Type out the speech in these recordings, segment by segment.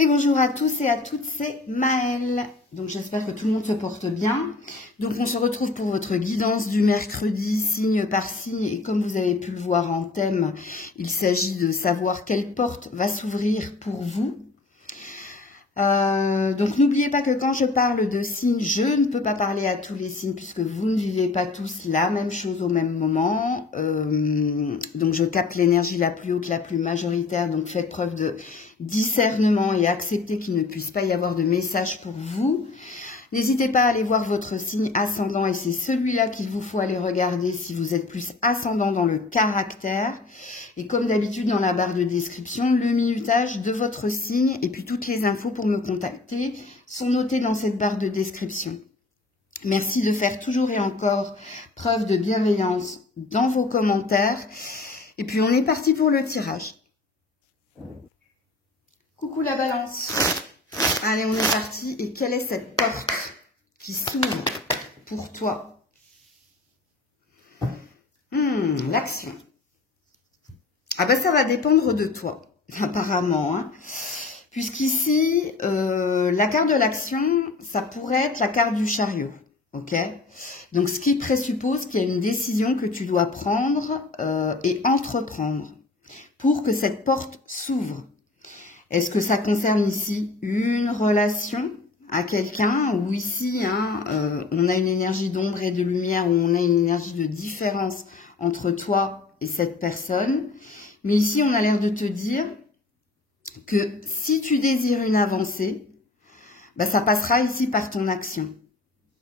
Et bonjour à tous et à toutes, c'est Maëlle. Donc j'espère que tout le monde se porte bien. Donc on se retrouve pour votre guidance du mercredi, signe par signe. Et comme vous avez pu le voir en thème, il s'agit de savoir quelle porte va s'ouvrir pour vous. Donc n'oubliez pas que quand je parle de signes, je ne peux pas parler à tous les signes puisque vous ne vivez pas tous la même chose au même moment. Donc je capte l'énergie la plus haute, la plus majoritaire. Donc faites preuve de discernement et acceptez qu'il ne puisse pas y avoir de message pour vous. N'hésitez pas à aller voir votre signe ascendant et c'est celui-là qu'il vous faut aller regarder si vous êtes plus ascendant dans le caractère. Et comme d'habitude dans la barre de description, le minutage de votre signe et puis toutes les infos pour me contacter sont notées dans cette barre de description. Merci de faire toujours et encore preuve de bienveillance dans vos commentaires. Et puis on est parti pour le tirage. Coucou la balance. Allez, on est parti. Et quelle est cette porte qui s'ouvre pour toi? L'action. Ah ben ça va dépendre de toi, apparemment. Hein. Puisqu'ici, la carte de l'action, ça pourrait être la carte du chariot. Ok? Donc ce qui présuppose qu'il y a une décision que tu dois prendre et entreprendre pour que cette porte s'ouvre. Est-ce que ça concerne ici une relation à quelqu'un ou ici, on a une énergie d'ombre et de lumière ou on a une énergie de différence entre toi et cette personne? Mais ici, on a l'air de te dire que si tu désires une avancée, bah, ça passera ici par ton action.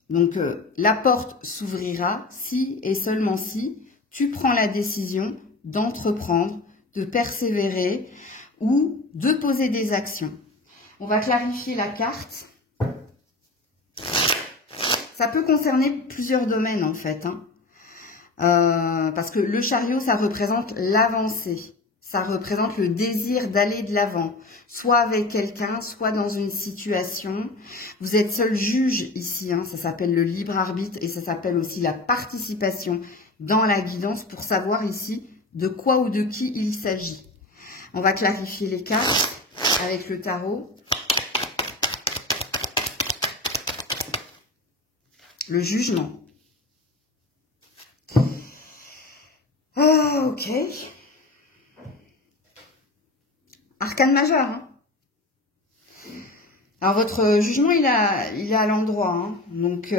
Donc, la porte s'ouvrira si et seulement si tu prends la décision d'entreprendre, de persévérer ou de poser des actions. On va clarifier la carte. Ça peut concerner plusieurs domaines en fait. Parce que le chariot, ça représente l'avancée. Ça représente le désir d'aller de l'avant. Soit avec quelqu'un, soit dans une situation. Vous êtes seul juge ici. Ça s'appelle le libre arbitre et ça s'appelle aussi la participation dans la guidance pour savoir ici de quoi ou de qui il s'agit. On va clarifier les cartes avec le tarot. Le jugement. Ah, ok. Arcane majeur. Alors, votre jugement, il est à l'endroit. Donc,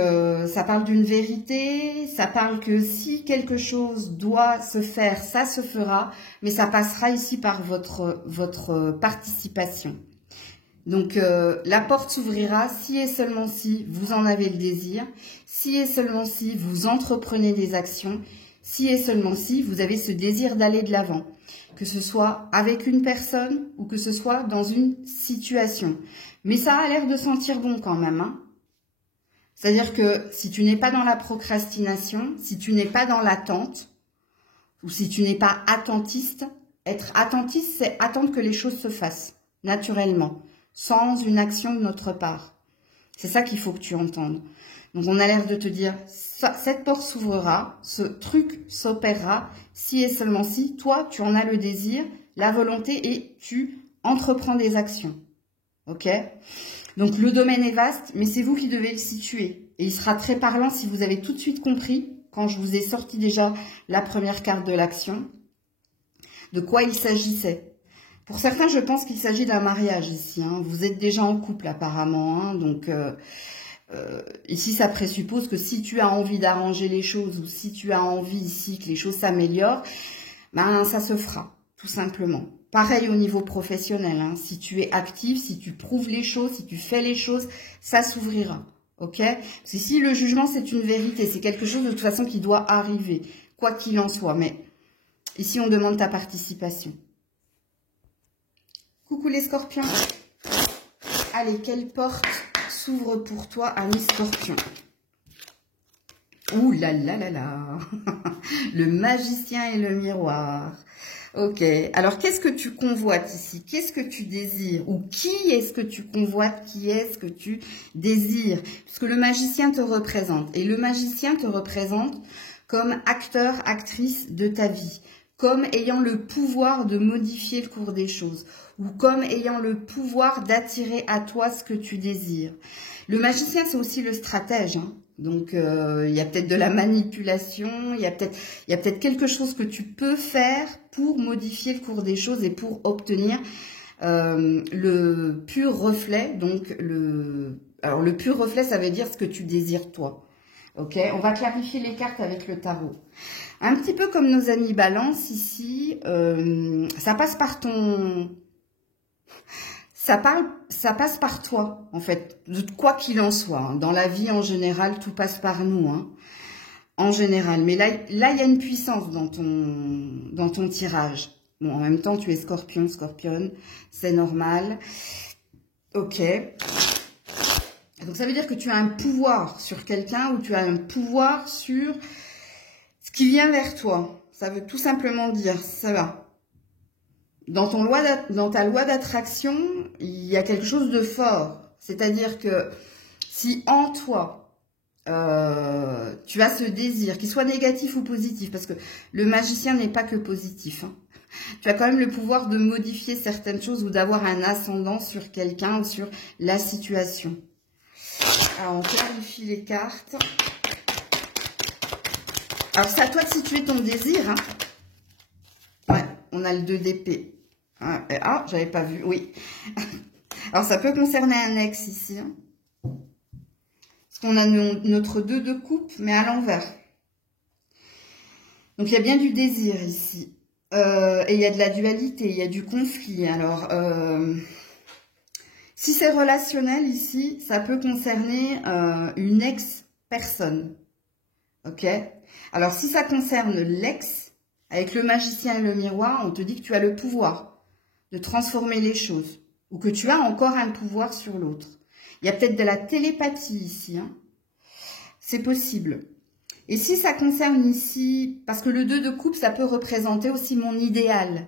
ça parle d'une vérité. Ça parle que si quelque chose doit se faire, ça se fera. Mais ça passera ici par votre participation. Donc, la porte s'ouvrira si et seulement si vous en avez le désir. Si et seulement si vous entreprenez des actions. Si et seulement si vous avez ce désir d'aller de l'avant. Que ce soit avec une personne ou que ce soit dans une situation. Mais ça a l'air de sentir bon quand même. C'est-à-dire que si tu n'es pas dans la procrastination, si tu n'es pas dans l'attente, ou si tu n'es pas attentiste, être attentiste, c'est attendre que les choses se fassent naturellement, sans une action de notre part. C'est ça qu'il faut que tu entendes. Donc on a l'air de te dire, cette porte s'ouvrira, ce truc s'opérera, si et seulement si, toi tu en as le désir, la volonté et tu entreprends des actions. Ok? Donc le domaine est vaste, mais c'est vous qui devez le situer. Et il sera très parlant si vous avez tout de suite compris, quand je vous ai sorti déjà la première carte de l'action, de quoi il s'agissait. Pour certains, je pense qu'il s'agit d'un mariage ici. Vous êtes déjà en couple apparemment, donc... ici, ça présuppose que si tu as envie d'arranger les choses ou si tu as envie ici que les choses s'améliorent, ben ça se fera, tout simplement. Pareil au niveau professionnel, si tu es actif, si tu prouves les choses, si tu fais les choses, ça s'ouvrira, ok? Parce qu'ici, le jugement, c'est une vérité, c'est quelque chose de toute façon qui doit arriver, quoi qu'il en soit. Mais ici, on demande ta participation. Coucou les scorpions. Allez, quelle porte s'ouvre pour toi, ami Scorpion? Ouh là là là là. Le magicien et le miroir. Ok, alors qu'est-ce que tu convoites ici? Qu'est-ce que tu désires? Ou qui est-ce que tu convoites? Qui est-ce que tu désires? Puisque le magicien te représente. Et le magicien te représente comme acteur, actrice de ta vie. comme ayant le pouvoir de modifier le cours des choses, ou comme ayant le pouvoir d'attirer à toi ce que tu désires. Le magicien, c'est aussi le stratège, hein. Donc, il y a peut-être de la manipulation, il y a peut-être quelque chose que tu peux faire pour modifier le cours des choses et pour obtenir le pur reflet. Donc, alors, le pur reflet, ça veut dire ce que tu désires toi. Ok, on va clarifier les cartes avec le tarot. Un petit peu comme nos amis Balance ici, ça passe par ton... Ça passe par toi, en fait, de quoi qu'il en soit. Hein. Dans la vie, en général, tout passe par nous, hein, en général. Mais là, il y a une puissance dans ton tirage. Bon, en même temps, tu es scorpion, scorpionne, c'est normal. Ok. Donc, ça veut dire que tu as un pouvoir sur quelqu'un ou tu as un pouvoir sur ce qui vient vers toi. Ça veut tout simplement dire, ça va. Dans ta loi d'attraction, il y a quelque chose de fort. C'est-à-dire que si en toi, tu as ce désir, qu'il soit négatif ou positif, parce que le magicien n'est pas que positif, hein. Tu as quand même le pouvoir de modifier certaines choses ou d'avoir un ascendant sur quelqu'un ou sur la situation. Alors, on clarifie les cartes. Alors, c'est à toi de situer ton désir, hein. Ouais, on a le 2 d'épée. Ah, j'avais pas vu, oui. Alors, ça peut concerner un ex ici. Hein. Parce qu'on a notre 2 de coupe, mais à l'envers. Donc, il y a bien du désir ici. Et il y a de la dualité, il y a du conflit. Alors, si c'est relationnel ici, ça peut concerner une ex-personne. Ok? Alors, si ça concerne l'ex, avec le magicien et le miroir, on te dit que tu as le pouvoir de transformer les choses, ou que tu as encore un pouvoir sur l'autre. Il y a peut-être de la télépathie ici, hein. C'est possible. Et si ça concerne ici, parce que le 2 de coupe, ça peut représenter aussi mon idéal.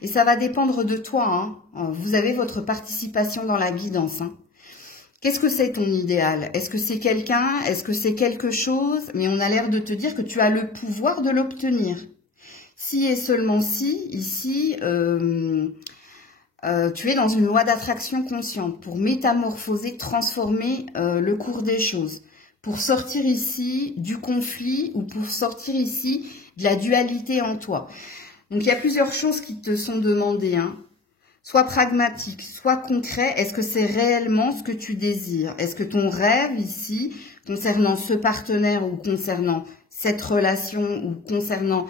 Et ça va dépendre de toi, hein. Vous avez votre participation dans la guidance, hein. Qu'est-ce que c'est ton idéal? Est-ce que c'est quelqu'un? Est-ce que c'est quelque chose? Mais on a l'air de te dire que tu as le pouvoir de l'obtenir. Si et seulement si, ici, tu es dans une loi d'attraction consciente pour métamorphoser, transformer le cours des choses, pour sortir ici du conflit ou pour sortir ici de la dualité en toi. Donc, il y a plusieurs choses qui te sont demandées, hein. Soit pragmatique, soit concret. Est-ce que c'est réellement ce que tu désires? Est-ce que ton rêve ici, concernant ce partenaire ou concernant cette relation ou concernant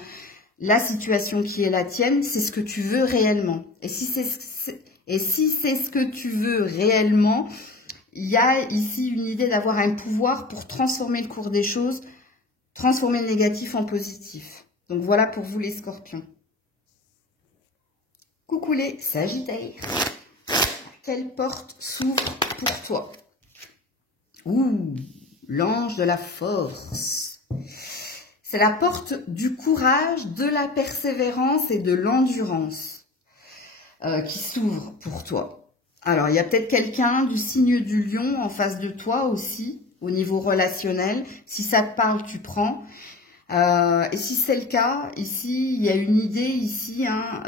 la situation qui est la tienne, c'est ce que tu veux réellement? Et si c'est ce que tu veux réellement, il y a ici une idée d'avoir un pouvoir pour transformer le cours des choses, transformer le négatif en positif. Donc voilà pour vous les scorpions. Coucou les sagittaires. Quelle porte s'ouvre pour toi? Ouh, l'ange de la force. C'est la porte du courage, de la persévérance et de l'endurance qui s'ouvre pour toi. Alors, il y a peut-être quelqu'un du signe du lion en face de toi aussi, au niveau relationnel. Si ça te parle, tu prends. Et si c'est le cas, ici, il y a une idée ici, hein,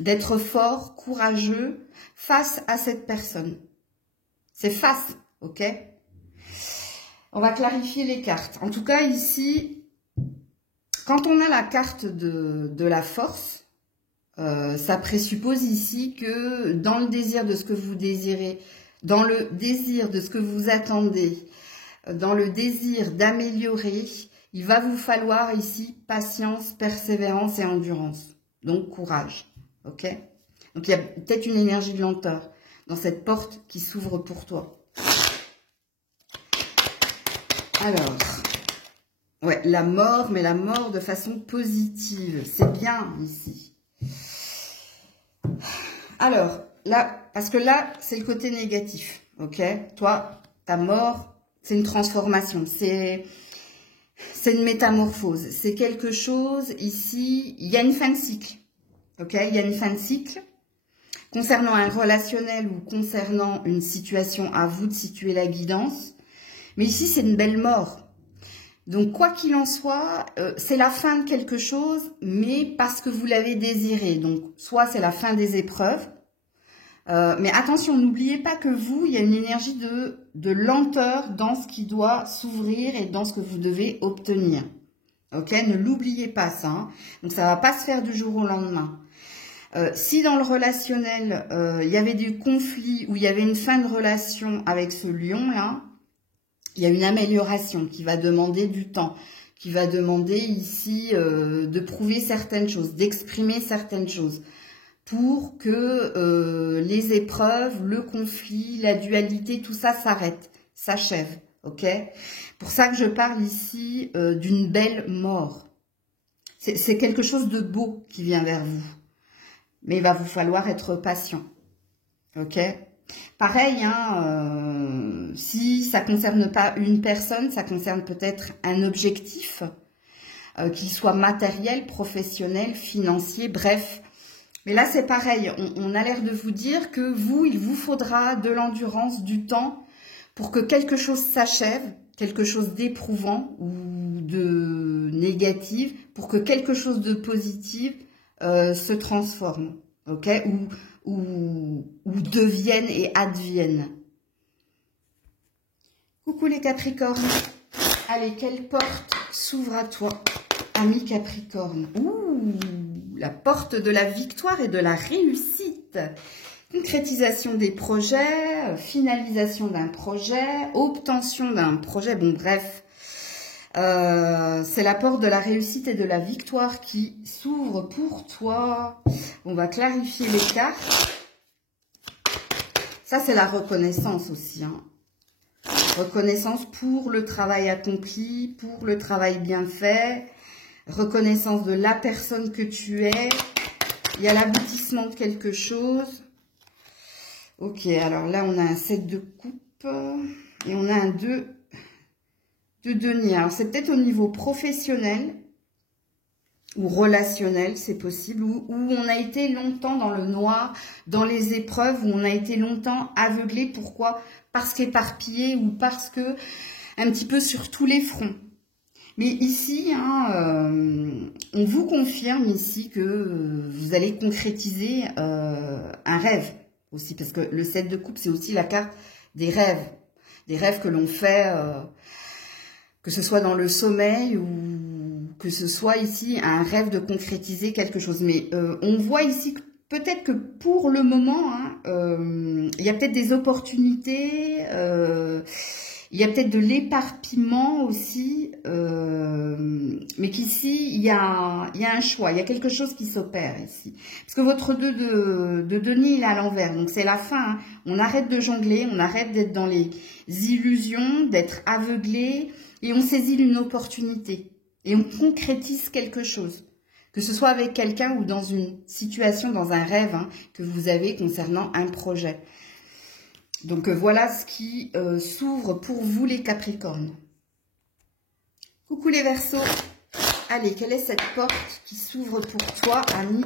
d'être fort, courageux face à cette personne. C'est face, ok? On va clarifier les cartes. En tout cas, ici, quand on a la carte de la force, ça présuppose ici que dans le désir de ce que vous désirez, dans le désir de ce que vous attendez, dans le désir d'améliorer, il va vous falloir ici patience, persévérance et endurance. Donc, courage. Ok? Donc, il y a peut-être une énergie de lenteur dans cette porte qui s'ouvre pour toi. Alors, ouais, la mort, mais la mort de façon positive. C'est bien ici. Alors, là, parce que là, c'est le côté négatif. Ok? Toi, ta mort, c'est une transformation. C'est une métamorphose, c'est quelque chose ici, il y a une fin de cycle, ok? Il y a une fin de cycle concernant un relationnel ou concernant une situation, à vous de situer la guidance. Mais ici, c'est une belle mort. Donc, quoi qu'il en soit, c'est la fin de quelque chose, mais parce que vous l'avez désiré. Donc, soit c'est la fin des épreuves, mais attention, n'oubliez pas que vous, il y a une énergie de lenteur dans ce qui doit s'ouvrir et dans ce que vous devez obtenir. Ok, ne l'oubliez pas ça. Hein. Donc, ça va pas se faire du jour au lendemain. Si dans le relationnel, il y avait du conflit ou il y avait une fin de relation avec ce lion-là, il y a une amélioration qui va demander du temps, qui va demander ici de prouver certaines choses, d'exprimer certaines choses pour que les épreuves, le conflit, la dualité, tout ça s'arrête, s'achève. Ok? Pour ça que je parle ici d'une belle mort. C'est quelque chose de beau qui vient vers vous. Mais il va vous falloir être patient. Ok? Pareil, hein, si ça concerne pas une personne, ça concerne peut-être un objectif, qu'il soit matériel, professionnel, financier, bref. Mais là, c'est pareil. On a l'air de vous dire que vous, il vous faudra de l'endurance, du temps pour que quelque chose s'achève, quelque chose d'éprouvant ou de négatif, pour que quelque chose de positif se transforme, ok, ou devienne et advienne. Coucou les Capricornes. Allez, quelle porte s'ouvre à toi, ami Capricorne? Ouh, la porte de la victoire et de la réussite. Concrétisation des projets, finalisation d'un projet, obtention d'un projet, bon bref. C'est la porte de la réussite et de la victoire qui s'ouvre pour toi. On va clarifier les cartes. Ça, c'est la reconnaissance aussi. Hein. Reconnaissance pour le travail accompli, pour le travail bien fait. Reconnaissance de la personne que tu es. Il y a l'aboutissement de quelque chose. Ok, alors là, on a un 7 de coupe et on a un 2 de denier. Alors, c'est peut-être au niveau professionnel ou relationnel, c'est possible, où on a été longtemps dans le noir, dans les épreuves, où on a été longtemps aveuglé. Pourquoi? Parce qu'éparpillé ou parce que un petit peu sur tous les fronts. Mais ici, hein, on vous confirme ici que vous allez concrétiser un rêve aussi, parce que le 7 de coupe, c'est aussi la carte des rêves que l'on fait, que ce soit dans le sommeil ou que ce soit ici un rêve de concrétiser quelque chose. Mais on voit ici que peut-être que pour le moment, hein, il y a peut-être des opportunités, il y a peut-être de l'éparpillement aussi, mais qu'ici, il y a un choix, il y a quelque chose qui s'opère ici. Parce que votre 2 de denier, il est à l'envers, donc c'est la fin. Hein. On arrête de jongler, on arrête d'être dans les illusions, d'être aveuglé, et on saisit une opportunité. Et on concrétise quelque chose. Que ce soit avec quelqu'un ou dans une situation, dans un rêve hein, que vous avez concernant un projet. Donc voilà ce qui s'ouvre pour vous les Capricornes. Coucou les Verseaux. Allez, quelle est cette porte qui s'ouvre pour toi, ami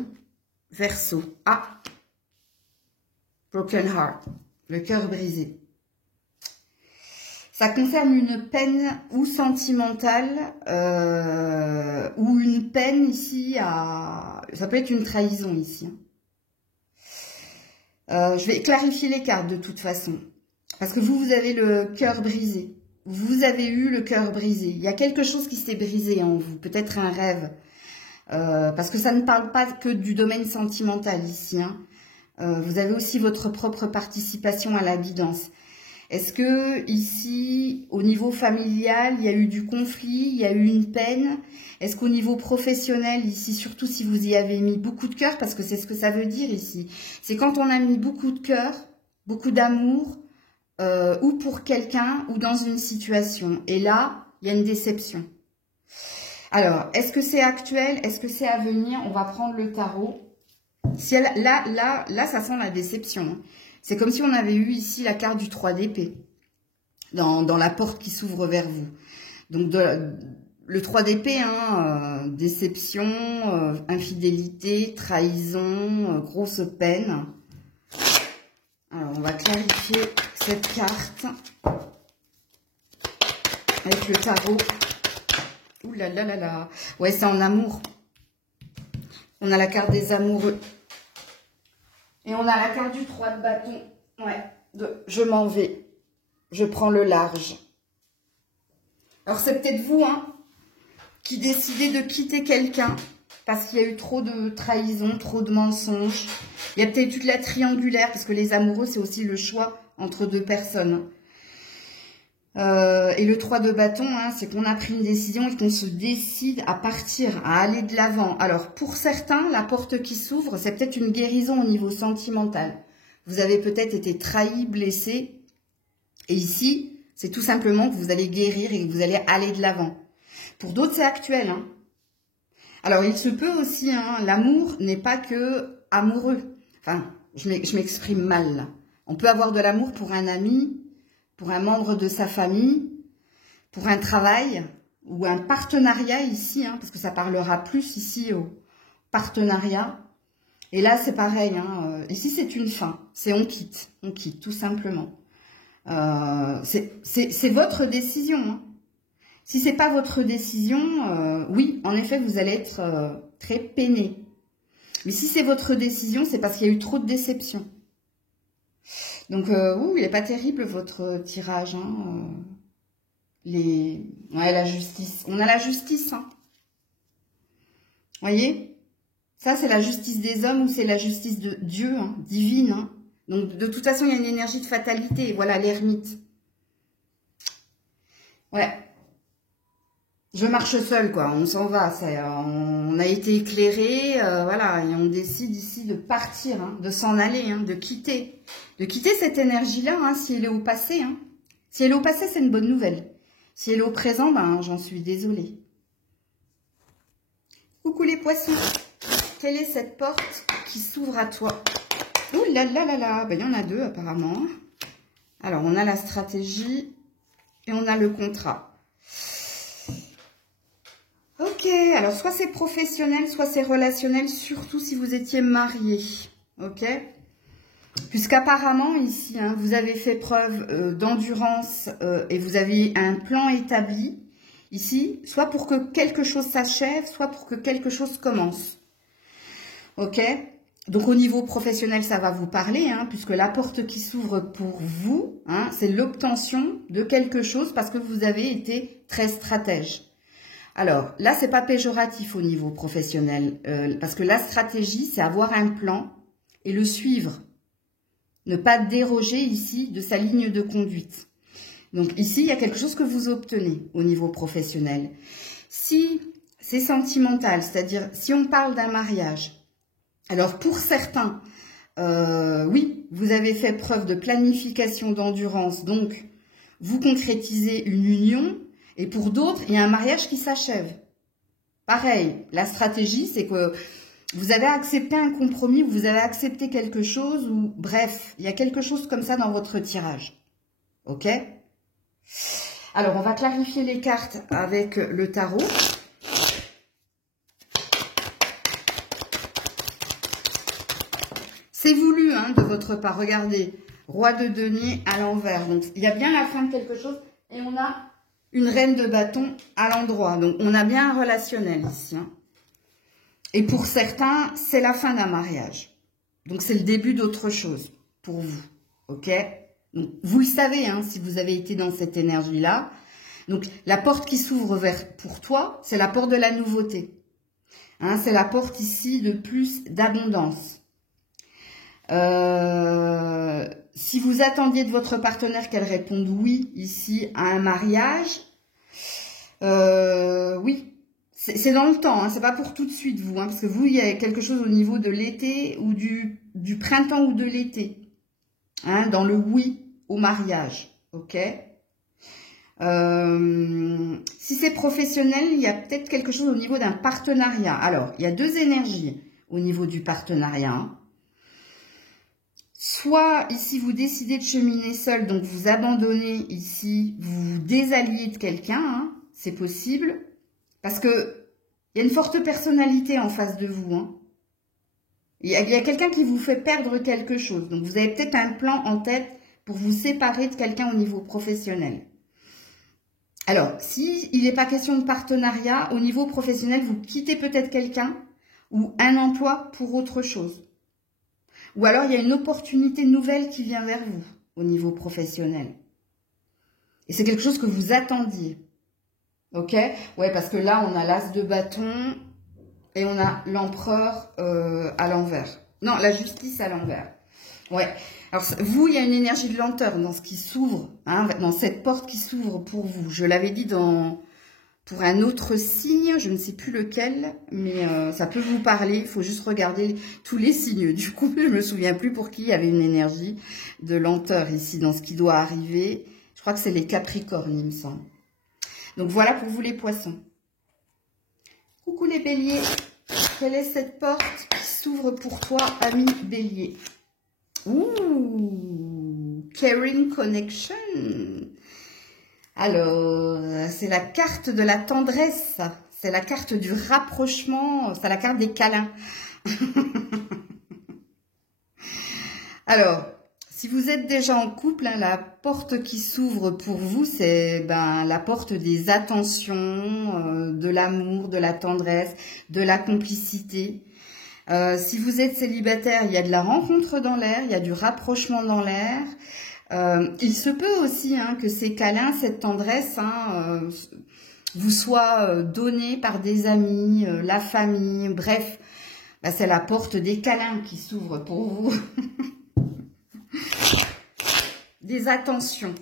Verseau? Ah, broken heart, le cœur brisé. Ça concerne une peine ou sentimentale ou une peine ici à... Ça peut être une trahison ici. Je vais clarifier les cartes de toute façon. Parce que vous avez le cœur brisé. Vous avez eu le cœur brisé. Il y a quelque chose qui s'est brisé en vous. Peut-être un rêve. Parce que ça ne parle pas que du domaine sentimental ici. Hein. Vous avez aussi votre propre participation à la guidance. Est-ce que ici, au niveau familial, il y a eu du conflit, il y a eu une peine? Est-ce qu'au niveau professionnel, ici, surtout si vous y avez mis beaucoup de cœur, parce que c'est ce que ça veut dire ici, c'est quand on a mis beaucoup de cœur, beaucoup d'amour, ou pour quelqu'un, ou dans une situation. Et là, il y a une déception. Alors, est-ce que c'est actuel? Est-ce que c'est à venir? On va prendre le tarot. Si elle, là, ça sent la déception. Hein. C'est comme si on avait eu ici la carte du 3 d'épée dans la porte qui s'ouvre vers vous. Donc le 3 d'épée, hein, déception, infidélité, trahison, grosse peine. Alors on va clarifier cette carte avec le tarot. Ouh là là là là. Ouais, c'est en amour. On a la carte des amoureux. Et on a la carte du 3 de bâton. Ouais, je m'en vais. Je prends le large. Alors c'est peut-être vous, hein, qui décidez de quitter quelqu'un parce qu'il y a eu trop de trahison, trop de mensonges. Il y a peut-être toute la triangulaire, parce que les amoureux, c'est aussi le choix entre deux personnes. Et le 3 de bâton, hein, c'est qu'on a pris une décision et qu'on se décide à partir, à aller de l'avant. Alors, pour certains, la porte qui s'ouvre, c'est peut-être une guérison au niveau sentimental. Vous avez peut-être été trahi, blessé. Et ici, c'est tout simplement que vous allez guérir et que vous allez aller de l'avant. Pour d'autres, c'est actuel. Hein. Alors, il se peut aussi, hein, l'amour n'est pas que amoureux. Enfin, je m'exprime mal, là. On peut avoir de l'amour pour un ami, pour un membre de sa famille, pour un travail ou un partenariat ici, hein, parce que ça parlera plus ici au partenariat. Et là, c'est pareil. Hein, ici, c'est une fin. C'est on quitte, tout simplement. C'est votre décision. Hein. Si c'est pas votre décision, oui, en effet, vous allez être très peiné. Mais si c'est votre décision, c'est parce qu'il y a eu trop de déception. Donc, il n'est pas terrible votre tirage. Hein, ouais, la justice. On a la justice. Hein. Voyez, ça, c'est la justice des hommes ou c'est la justice de Dieu, hein, divine. Hein. Donc, de toute façon, il y a une énergie de fatalité. Voilà, l'ermite. Ouais. Je marche seule, quoi. On s'en va. On a été éclairé, voilà. Et on décide ici de partir, hein, de s'en aller, hein, de quitter. De quitter cette énergie-là, hein, si elle est au passé. Hein. Si elle est au passé, c'est une bonne nouvelle. Si elle est au présent, ben, j'en suis désolée. Coucou les poissons. Quelle est cette porte qui s'ouvre à toi? Ouh là là là là, ben, il y en a deux apparemment. Alors, on a la stratégie et on a le contrat. Ok, alors soit c'est professionnel, soit c'est relationnel, surtout si vous étiez marié. Ok? Puisqu'apparemment ici, hein, vous avez fait preuve d'endurance et vous avez un plan établi. Ici, soit pour que quelque chose s'achève, soit pour que quelque chose commence. Ok? Donc, au niveau professionnel, ça va vous parler, hein, puisque la porte qui s'ouvre pour vous, hein, c'est l'obtention de quelque chose parce que vous avez été très stratège. Alors, là, c'est pas péjoratif au niveau professionnel, parce que la stratégie, c'est avoir un plan et le suivre. Ne pas déroger ici de sa ligne de conduite. Donc, ici, il y a quelque chose que vous obtenez au niveau professionnel. Si c'est sentimental, c'est-à-dire si on parle d'un mariage, alors pour certains, oui, vous avez fait preuve de planification, d'endurance, donc vous concrétisez une union. Et pour d'autres, il y a un mariage qui s'achève. Pareil, la stratégie, c'est que vous avez accepté un compromis, vous avez accepté quelque chose, ou bref, il y a quelque chose comme ça dans votre tirage. Ok? Alors, on va clarifier les cartes avec le tarot. C'est voulu, hein, de votre part. Regardez, roi de denier à l'envers. Donc, il y a bien la fin de quelque chose et on a une reine de bâton à l'endroit. Donc, on a bien un relationnel ici. Hein. Et pour certains, c'est la fin d'un mariage. Donc, c'est le début d'autre chose pour vous. Ok? Donc, vous le savez, hein, si vous avez été dans cette énergie-là. Donc, la porte qui s'ouvre pour toi, c'est la porte de la nouveauté. Hein, c'est la porte ici de plus d'abondance. Si vous attendiez de votre partenaire qu'elle réponde oui ici à un mariage, oui, c'est dans le temps, hein, c'est pas pour tout de suite vous, hein, parce que vous, il y a quelque chose au niveau de l'été ou du printemps ou de l'été, hein, dans le oui au mariage, ok. Si c'est professionnel, il y a peut-être quelque chose au niveau d'un partenariat. Alors, il y a deux énergies au niveau du partenariat, hein. Soit ici vous décidez de cheminer seul, donc vous abandonnez ici, vous vous désalliez de quelqu'un, hein, c'est possible, parce que il y a une forte personnalité en face de vous. Hein. Il y a quelqu'un qui vous fait perdre quelque chose, donc vous avez peut-être un plan en tête pour vous séparer de quelqu'un au niveau professionnel. Alors, si il n'est pas question de partenariat, au niveau professionnel, vous quittez peut-être quelqu'un ou un emploi pour autre chose. Ou alors, il y a une opportunité nouvelle qui vient vers vous au niveau professionnel. Et c'est quelque chose que vous attendiez. Ok? Ouais, parce que là, on a l'as de bâton et on a l'empereur à l'envers. Non, la justice à l'envers. Ouais. Alors, vous, il y a une énergie de lenteur dans ce qui s'ouvre, hein, dans cette porte qui s'ouvre pour vous. Je l'avais dit pour un autre signe, je ne sais plus lequel, mais ça peut vous parler. Il faut juste regarder tous les signes. Du coup, je me souviens plus pour qui il y avait une énergie de lenteur ici, dans ce qui doit arriver. Je crois que c'est les Capricornes, il me semble. Donc, voilà pour vous les poissons. Coucou les béliers. Quelle est cette porte qui s'ouvre pour toi, ami bélier? Ouh, Caring Connection. Alors, c'est la carte de la tendresse. C'est la carte du rapprochement. C'est la carte des câlins. Alors, si vous êtes déjà en couple, hein, la porte qui s'ouvre pour vous, c'est la porte des attentions, de l'amour, de la tendresse, de la complicité. Si vous êtes célibataire, il y a de la rencontre dans l'air, il y a du rapprochement dans l'air. Il se peut aussi que ces câlins, cette tendresse, vous soient donnés par des amis, la famille, bref. C'est la porte des câlins qui s'ouvre pour vous. Des attentions.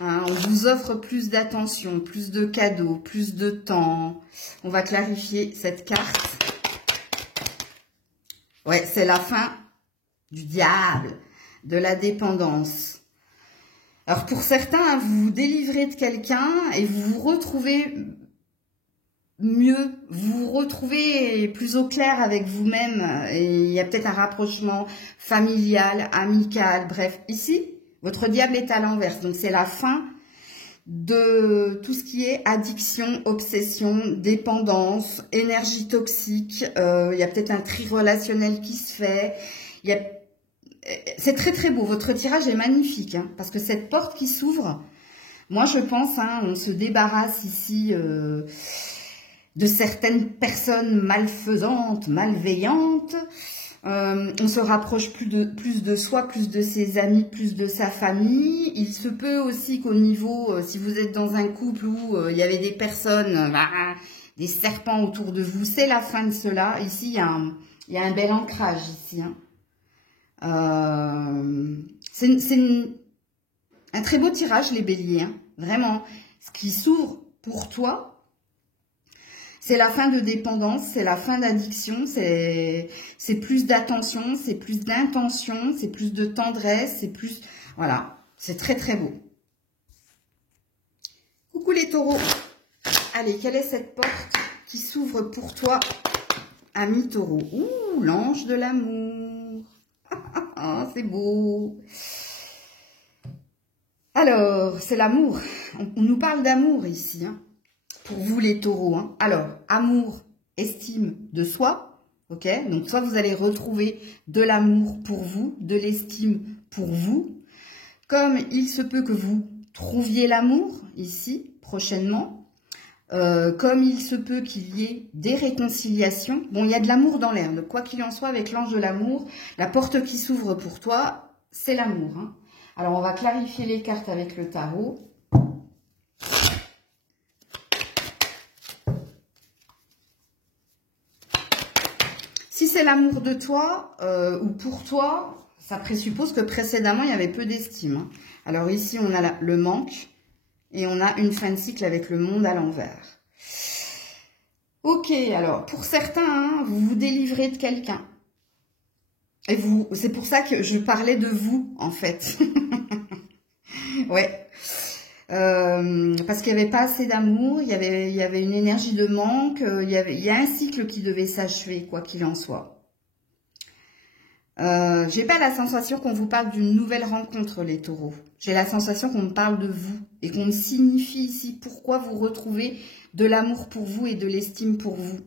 On vous offre plus d'attention, plus de cadeaux, plus de temps. On va clarifier cette carte. Ouais, c'est la fin du diable, de la dépendance. Alors pour certains, vous vous délivrez de quelqu'un et vous vous retrouvez mieux, vous vous retrouvez plus au clair avec vous-même. Et il y a peut-être un rapprochement familial, amical, bref. Ici, votre diable est à l'envers. Donc c'est la fin de tout ce qui est addiction, obsession, dépendance, énergie toxique. Il y a peut-être un tri relationnel qui se fait. C'est très très beau. Votre tirage est magnifique, parce que cette porte qui s'ouvre, moi je pense, on se débarrasse ici de certaines personnes malfaisantes, malveillantes. On se rapproche plus de soi, plus de ses amis, plus de sa famille. Il se peut aussi qu'au niveau, si vous êtes dans un couple où il y avait des personnes, des serpents autour de vous, c'est la fin de cela. Ici, il y a un bel ancrage ici. C'est un très beau tirage, les béliers. Vraiment, ce qui s'ouvre pour toi, c'est la fin de dépendance, c'est la fin d'addiction, c'est plus d'attention, c'est plus d'intention, c'est plus de tendresse, c'est plus... Voilà, c'est très très beau. Coucou les taureaux. Allez, quelle est cette porte qui s'ouvre pour toi, ami taureau? Ouh, l'ange de l'amour. Ah, c'est beau. Alors, c'est l'amour. On nous parle d'amour ici, pour vous les taureaux. Alors, amour, estime de soi, ok? Donc, soit vous allez retrouver de l'amour pour vous, de l'estime pour vous. Comme il se peut que vous trouviez l'amour ici, prochainement. Comme il se peut qu'il y ait des réconciliations. Bon, il y a de l'amour dans l'air. Quoi qu'il en soit, avec l'ange de l'amour, la porte qui s'ouvre pour toi, c'est l'amour. Alors, on va clarifier les cartes avec le tarot. Si c'est l'amour de toi ou pour toi, ça présuppose que précédemment, il y avait peu d'estime. Alors ici, on a le manque et on a une fin de cycle avec le monde à l'envers. Ok, alors pour certains, vous vous délivrez de quelqu'un. Et c'est pour ça que je parlais de vous, en fait. Ouais. Parce qu'il n'y avait pas assez d'amour, il y avait une énergie de manque, il y a un cycle qui devait s'achever, quoi qu'il en soit. J'ai pas la sensation qu'on vous parle d'une nouvelle rencontre, les taureaux. J'ai la sensation qu'on me parle de vous et qu'on me signifie ici pourquoi vous retrouvez de l'amour pour vous et de l'estime pour vous.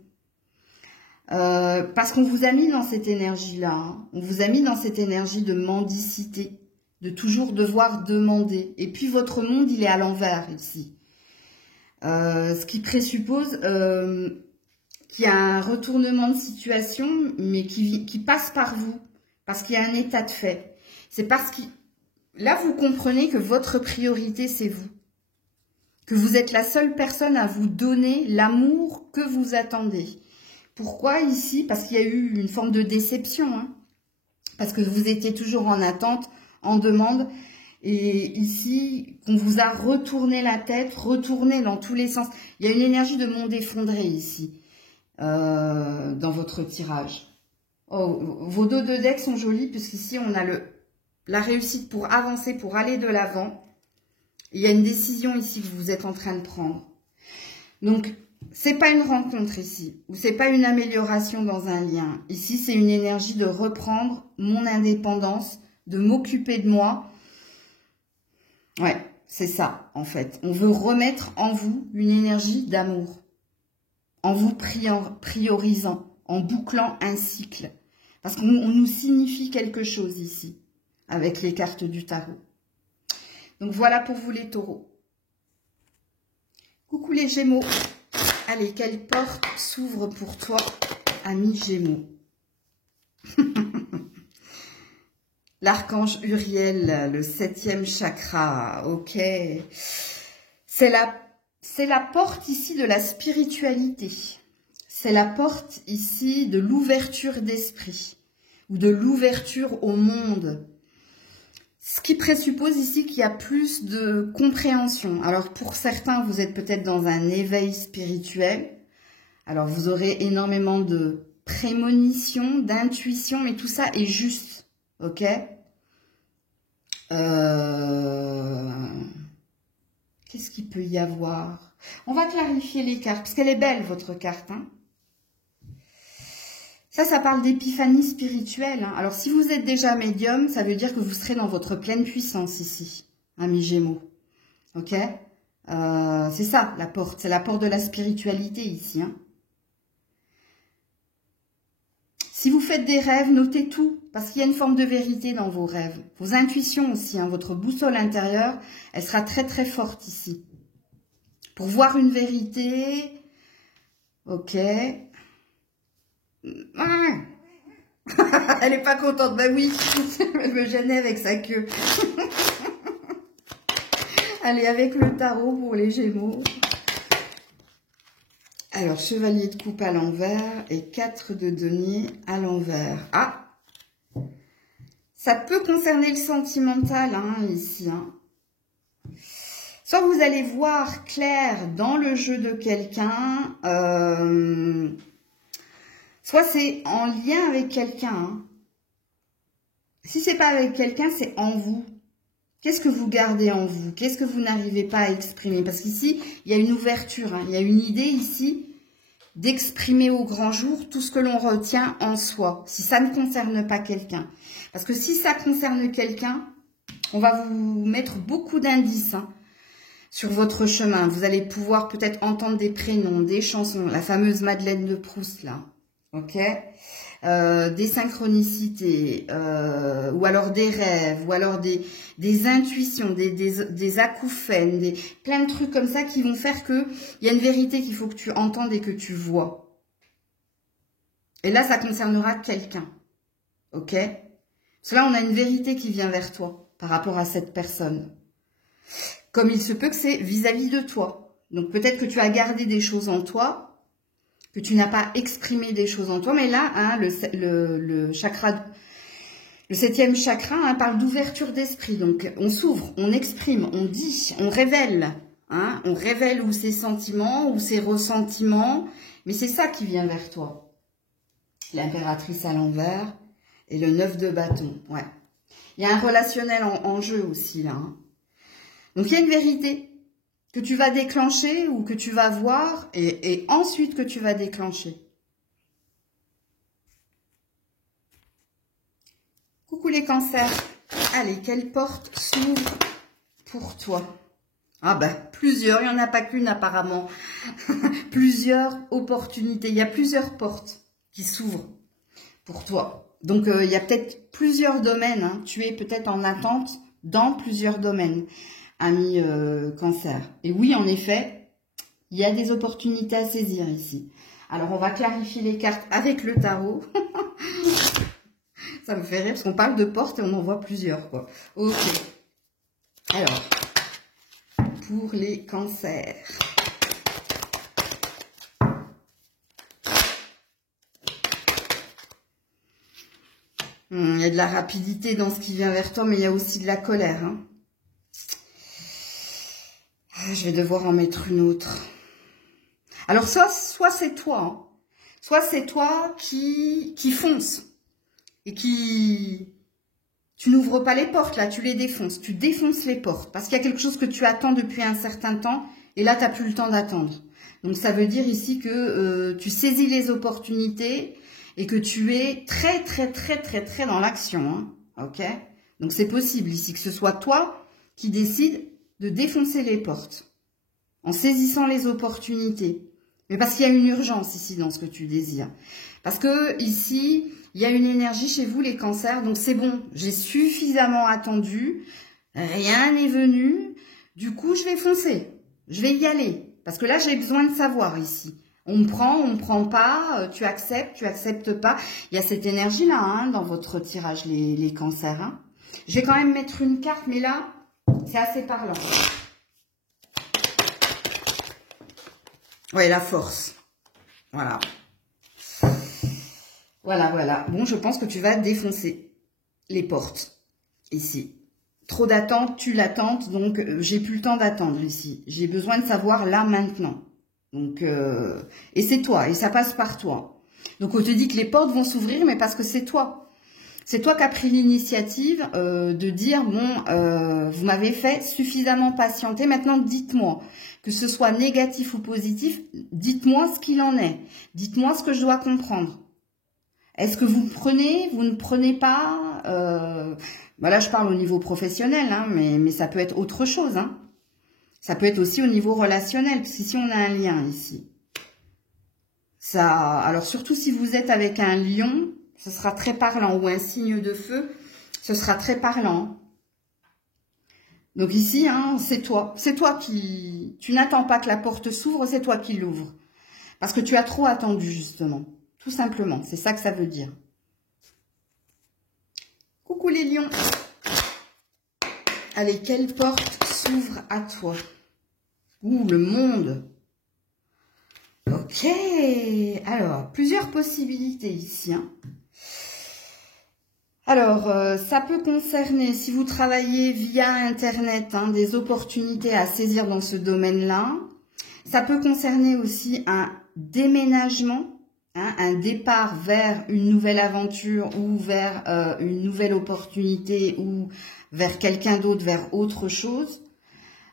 Parce qu'on vous a mis dans cette énergie-là, on vous a mis dans cette énergie de mendicité, de toujours devoir demander. Et puis votre monde, il est à l'envers ici. Ce qui présuppose qu'il y a un retournement de situation, mais qui passe par vous, parce qu'il y a un état de fait. C'est parce que là, vous comprenez que votre priorité, c'est vous. Que vous êtes la seule personne à vous donner l'amour que vous attendez. Pourquoi ici? Parce qu'il y a eu une forme de déception. Hein, parce que vous étiez toujours en attente, en demande. Et ici, on vous a retourné la tête, retourné dans tous les sens. Il y a une énergie de monde effondré ici, dans votre tirage. Oh, vos dos de deck sont jolis, puisqu'ici, on a la réussite pour avancer, pour aller de l'avant. Il y a une décision ici que vous êtes en train de prendre. Donc, c'est pas une rencontre ici, ou c'est pas une amélioration dans un lien. Ici, c'est une énergie de reprendre mon indépendance, de m'occuper de moi. Ouais, c'est ça, en fait. On veut remettre en vous une énergie d'amour, en vous priorisant, en bouclant un cycle. Parce qu'on nous signifie quelque chose ici, avec les cartes du tarot. Donc voilà pour vous les taureaux. Coucou les gémeaux. Allez, quelle porte s'ouvre pour toi, ami gémeaux? L'archange Uriel, le 7e chakra, ok. C'est la porte ici de la spiritualité. C'est la porte ici de l'ouverture d'esprit ou de l'ouverture au monde. Ce qui présuppose ici qu'il y a plus de compréhension. Alors pour certains, vous êtes peut-être dans un éveil spirituel. Alors vous aurez énormément de prémonition, d'intuition, mais tout ça est juste. Ok, qu'est-ce qu'il peut y avoir? On va clarifier les cartes, parce qu'elle est belle, votre carte. Hein, ça parle d'épiphanie spirituelle. Hein. Alors, si vous êtes déjà médium, ça veut dire que vous serez dans votre pleine puissance ici, ami Gémeaux. Ok, c'est ça, la porte. C'est la porte de la spiritualité ici. Hein. Si vous faites des rêves, notez tout, parce qu'il y a une forme de vérité dans vos rêves. Vos intuitions aussi, hein, votre boussole intérieure, elle sera très très forte ici. Pour voir une vérité, ok. Ah elle n'est pas contente, bah oui, elle me gênait avec sa queue. Allez, avec le tarot pour les Gémeaux. Alors, chevalier de coupe à l'envers et 4 de denier à l'envers. Ah, ça peut concerner le sentimental, hein, ici. Hein. Soit vous allez voir clair dans le jeu de quelqu'un, soit c'est en lien avec quelqu'un. Hein. Si c'est pas avec quelqu'un, c'est en vous. Qu'est-ce que vous gardez en vous? Qu'est-ce que vous n'arrivez pas à exprimer? Parce qu'ici, il y a une ouverture, hein. Il y a une idée ici d'exprimer au grand jour tout ce que l'on retient en soi, si ça ne concerne pas quelqu'un. Parce que si ça concerne quelqu'un, on va vous mettre beaucoup d'indices hein, sur votre chemin. Vous allez pouvoir peut-être entendre des prénoms, des chansons, la fameuse Madeleine de Proust, là. Ok, des synchronicités, ou alors des rêves, ou alors des intuitions, des acouphènes, plein de trucs comme ça qui vont faire que il y a une vérité qu'il faut que tu entendes et que tu vois. Et là, ça concernera quelqu'un. Ok? Parce que là, on a une vérité qui vient vers toi par rapport à cette personne. Comme il se peut que c'est vis-à-vis de toi. Donc peut-être que tu as gardé des choses en toi, que tu n'as pas exprimé des choses en toi, mais là, hein, le chakra, le 7e chakra hein, parle d'ouverture d'esprit. Donc, on s'ouvre, on exprime, on dit, on révèle. Hein, on révèle ou ses sentiments, ou ses ressentiments, mais c'est ça qui vient vers toi. L'impératrice à l'envers et le 9 de bâton. Ouais. Il y a un relationnel en jeu aussi, là. Hein. Donc, il y a une vérité que tu vas déclencher ou que tu vas voir et ensuite que tu vas déclencher. Coucou les cancers. Allez, quelle porte s'ouvre pour toi? Ah ben, plusieurs, il n'y en a pas qu'une apparemment. Plusieurs opportunités, il y a plusieurs portes qui s'ouvrent pour toi. Donc, il y a peut-être plusieurs domaines. Hein. Tu es peut-être en attente dans plusieurs domaines. Ami cancer. Et oui, en effet, Il y a des opportunités à saisir ici. Alors, on va clarifier les cartes avec le tarot. Ça me fait rire parce qu'on parle de portes et on en voit plusieurs, quoi. Ok. Alors, pour les cancers. Il y a de la rapidité dans ce qui vient vers toi, mais il y a aussi de la colère. Hein. Je vais devoir en mettre une autre. Alors, soit c'est toi, hein. Soit c'est toi qui fonce et qui... Tu n'ouvres pas les portes, là, tu les défonces. Tu défonces les portes parce qu'il y a quelque chose que tu attends depuis un certain temps et là, tu n'as plus le temps d'attendre. Donc, ça veut dire ici que tu saisis les opportunités et que tu es très dans l'action. Hein, ok? Donc, c'est possible ici que ce soit toi qui décides de défoncer les portes en saisissant les opportunités. Mais parce qu'il y a une urgence ici dans ce que tu désires. Parce que ici... Il y a une énergie chez vous, les cancers, donc c'est bon. J'ai suffisamment attendu, rien n'est venu. Du coup, je vais foncer, je vais y aller. Parce que là, j'ai besoin de savoir ici. On me prend pas, tu acceptes pas. Il y a cette énergie-là hein, dans votre tirage, les cancers. Hein. Je vais quand même mettre une carte, mais là, c'est assez parlant. Ouais, la force. Voilà. Voilà. Bon, je pense que tu vas défoncer les portes ici. Trop d'attente, tu l'attentes, donc j'ai plus le temps d'attendre ici. J'ai besoin de savoir là, maintenant. Donc, et c'est toi, et ça passe par toi. Donc, on te dit que les portes vont s'ouvrir, mais parce que c'est toi. C'est toi qui as pris l'initiative de dire, bon, vous m'avez fait suffisamment patienter, maintenant dites-moi. Que ce soit négatif ou positif, dites-moi ce qu'il en est. Dites-moi ce que je dois comprendre. Est-ce que vous prenez, vous ne prenez pas Voilà, je parle au niveau professionnel, hein, mais ça peut être autre chose. Hein. Ça peut être aussi au niveau relationnel, parce qu'ici, on a un lien ici. Ça, alors, surtout si vous êtes avec un lion, ce sera très parlant, ou un signe de feu, ce sera très parlant. Donc ici, hein, c'est toi. C'est toi qui... Tu n'attends pas que la porte s'ouvre, c'est toi qui l'ouvre. Parce que tu as trop attendu, justement. Tout simplement, c'est ça que ça veut dire. Coucou les lions. Allez, quelle porte s'ouvre à toi? Ouh, le monde. Ok. Alors, plusieurs possibilités ici. Hein. Alors, ça peut concerner, si vous travaillez via Internet, hein, des opportunités à saisir dans ce domaine-là. Ça peut concerner aussi un déménagement. Hein, un départ vers une nouvelle aventure ou vers une nouvelle opportunité ou vers quelqu'un d'autre, vers autre chose.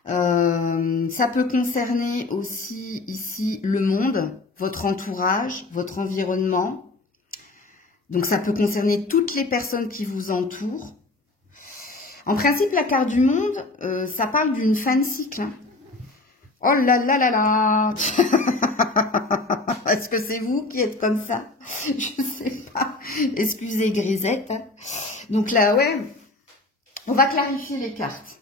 Ça peut concerner aussi ici le monde, votre entourage, votre environnement. Donc ça peut concerner toutes les personnes qui vous entourent. En principe, la carte du monde, ça parle d'une fin de cycle. Hein. Oh là là là là. Est-ce que c'est vous qui êtes comme ça? Je sais pas. Excusez Grisette. Donc là, ouais, on va clarifier les cartes.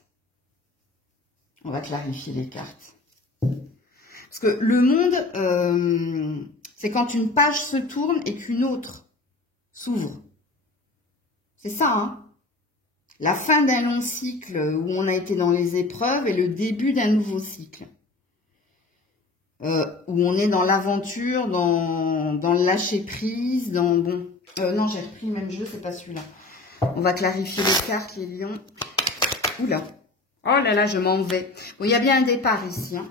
On va clarifier les cartes. Parce que le monde, c'est quand une page se tourne et qu'une autre s'ouvre. C'est ça, hein? La fin d'un long cycle où on a été dans les épreuves et le début d'un nouveau cycle. Où on est dans l'aventure, dans le lâcher-prise, dans... Bon, non, j'ai repris le même jeu, c'est pas celui-là. On va clarifier les cartes, les lions. Oula. Oh là là, je m'en vais. Bon, il y a bien un départ ici. Hein.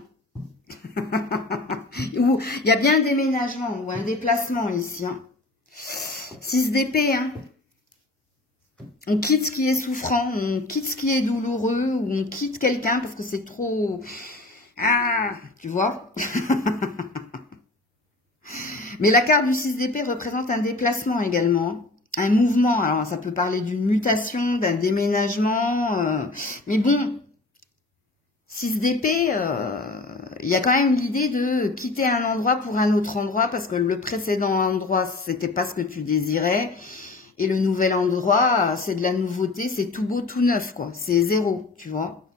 Ou il y a bien un déménagement ou un déplacement ici. Hein. 6 d'épée. Hein. On quitte ce qui est souffrant, on quitte ce qui est douloureux, ou on quitte quelqu'un parce que c'est trop... Ah, tu vois. Mais la carte du 6 d'épée représente un déplacement également. Un mouvement. Alors, ça peut parler d'une mutation, d'un déménagement. Mais bon, 6 d'épée, il y a quand même l'idée de quitter un endroit pour un autre endroit parce que le précédent endroit, c'était pas ce que tu désirais. Et le nouvel endroit, c'est de la nouveauté, c'est tout beau, tout neuf, quoi. C'est zéro, tu vois.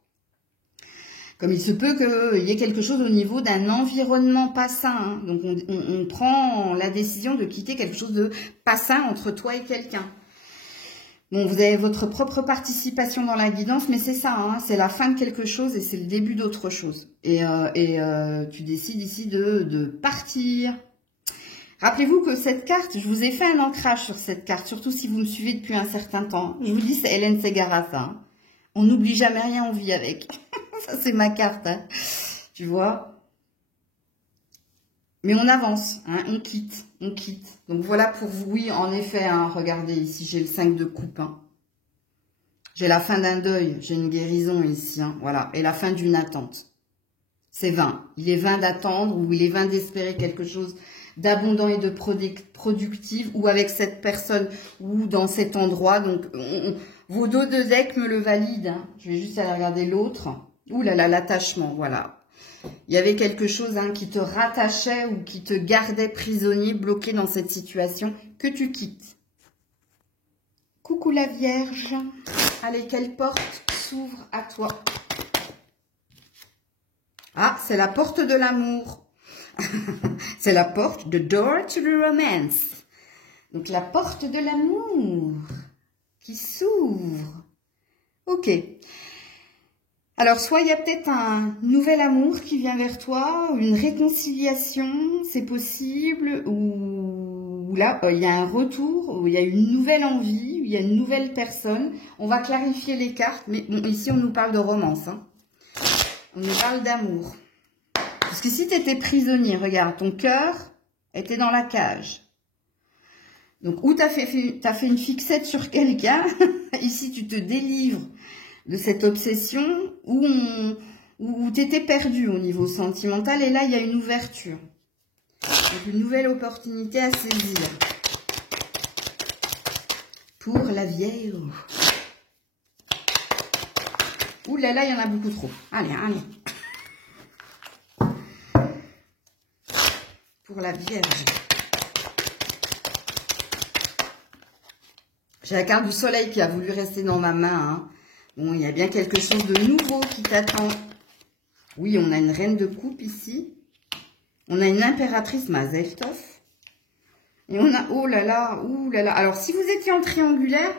Comme il se peut qu'il y ait quelque chose au niveau d'un environnement pas sain. Hein. Donc, on prend la décision de quitter quelque chose de pas sain entre toi et quelqu'un. Bon, vous avez votre propre participation dans la guidance, mais c'est ça, hein, c'est la fin de quelque chose et c'est le début d'autre chose. Et tu décides ici de partir. Rappelez-vous que cette carte, je vous ai fait un ancrage sur cette carte, surtout si vous me suivez depuis un certain temps. Je vous dis, c'est Hélène Segarra, ça. Hein. On n'oublie jamais rien, on vit avec. Ça, c'est ma carte, hein. Tu vois. Mais on avance, hein, on quitte. Donc voilà pour vous, oui, en effet, hein, regardez, ici, j'ai le 5 de coupe. Hein. J'ai la fin d'un deuil, j'ai une guérison ici, hein, voilà, et la fin d'une attente. C'est vain. Il est vain d'attendre ou il est vain d'espérer quelque chose d'abondant et de productif ou avec cette personne ou dans cet endroit. Donc, vos dos de deck me le valident. Hein. Je vais juste aller regarder l'autre. Ouh là là, l'attachement, voilà. Il y avait quelque chose hein, qui te rattachait ou qui te gardait prisonnier, bloqué dans cette situation que tu quittes. Coucou la Vierge. Allez, quelle porte s'ouvre à toi? Ah, c'est la porte de l'amour. C'est la porte, the door to the romance. Donc, la porte de l'amour qui s'ouvre. Ok. Alors, soit il y a peut-être un nouvel amour qui vient vers toi, une réconciliation, c'est possible, ou là, il y a un retour, ou il y a une nouvelle envie, il y a une nouvelle personne. On va clarifier les cartes, mais bon, ici, on nous parle de romance. Hein. On nous parle d'amour. Parce que si tu étais prisonnier, regarde, ton cœur était dans la cage. Donc, ou tu as fait une fixette sur quelqu'un, ici tu te délivres de cette obsession, ou tu étais perdu au niveau sentimental, et là il y a une ouverture. Donc, une nouvelle opportunité à saisir. Pour la Vierge. Ouh là là, il y en a beaucoup trop. Allez, allez. Pour la Vierge. J'ai la carte du soleil qui a voulu rester dans ma main. Hein. Bon, il y a bien quelque chose de nouveau qui t'attend. Oui, on a une reine de coupe ici. On a une impératrice Mazef Tov. Et on a, oh là là, ouh là là. Alors, si vous étiez en triangulaire,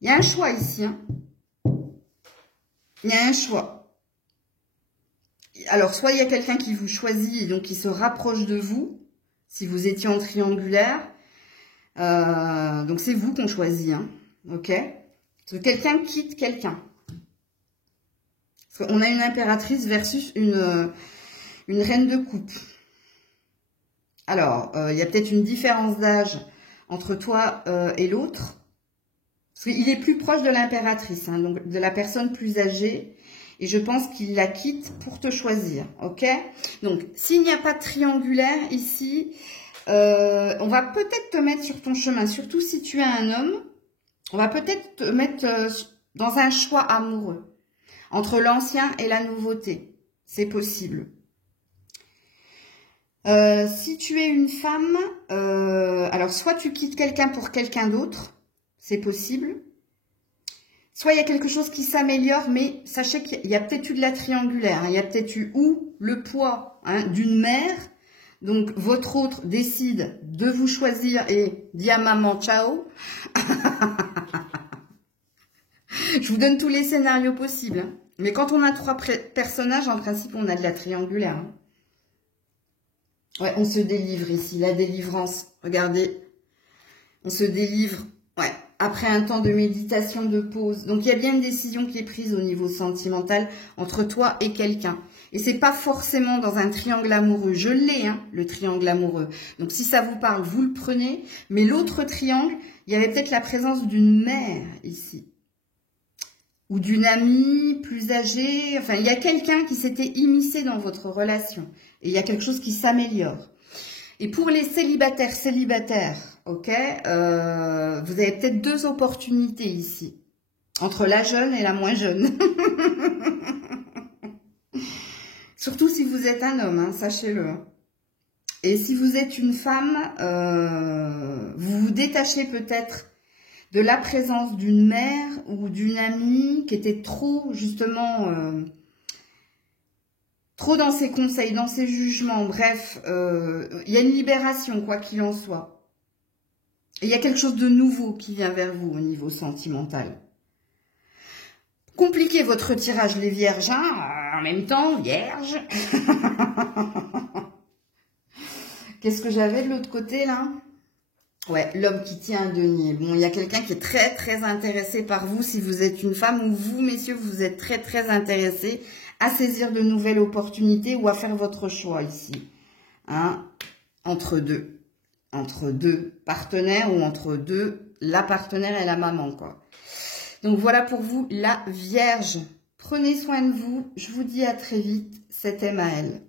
il y a un choix ici. Hein. Il y a un choix. Alors, soit il y a quelqu'un qui vous choisit et donc qui se rapproche de vous, si vous étiez en triangulaire. Donc, c'est vous qu'on choisit, hein, ok? Parce que quelqu'un quitte quelqu'un. Parce qu'on a une impératrice versus une reine de coupe. Alors, il y a peut-être une différence d'âge entre toi et l'autre. Parce qu'il est plus proche de l'impératrice, hein, donc de la personne plus âgée. Et je pense qu'il la quitte pour te choisir, ok? Donc, s'il n'y a pas de triangulaire ici, on va peut-être te mettre sur ton chemin, surtout si tu es un homme, on va peut-être te mettre dans un choix amoureux, entre l'ancien et la nouveauté. C'est possible. Si tu es une femme, alors soit tu quittes quelqu'un pour quelqu'un d'autre, c'est possible. Soit il y a quelque chose qui s'améliore, mais sachez qu'il y a peut-être eu de la triangulaire. Hein, il y a peut-être eu ou le poids hein, d'une mère. Donc, votre autre décide de vous choisir et dit à maman ciao. Je vous donne tous les scénarios possibles. Hein. Mais quand on a 3 personnages, en principe, on a de la triangulaire. Hein. Ouais, on se délivre ici. La délivrance. Regardez. On se délivre. Ouais. Après un temps de méditation, de pause. Donc, il y a bien une décision qui est prise au niveau sentimental entre toi et quelqu'un. Et c'est pas forcément dans un triangle amoureux. Je l'ai, hein, le triangle amoureux. Donc, si ça vous parle, vous le prenez. Mais l'autre triangle, il y avait peut-être la présence d'une mère ici. Ou d'une amie plus âgée. Enfin, il y a quelqu'un qui s'était immiscé dans votre relation. Et il y a quelque chose qui s'améliore. Et pour les célibataires, ok, vous avez peut-être 2 opportunités ici, entre la jeune et la moins jeune. Surtout si vous êtes un homme, hein, sachez-le. Et si vous êtes une femme, vous vous détachez peut-être de la présence d'une mère ou d'une amie qui était trop, justement, trop dans ses conseils, dans ses jugements. Bref, il y a une libération, quoi qu'il en soit. Et il y a quelque chose de nouveau qui vient vers vous au niveau sentimental. Compliquez votre tirage, les vierges, hein, en même temps, vierge. Qu'est-ce que j'avais de l'autre côté, là? Ouais, l'homme qui tient un denier. Bon, il y a quelqu'un qui est très, très intéressé par vous, si vous êtes une femme, ou vous, messieurs, vous êtes très, très intéressés à saisir de nouvelles opportunités ou à faire votre choix ici. Hein, entre deux partenaires ou entre la partenaire et la maman, quoi. Donc, voilà pour vous, la Vierge. Prenez soin de vous. Je vous dis à très vite. C'était Maëlle.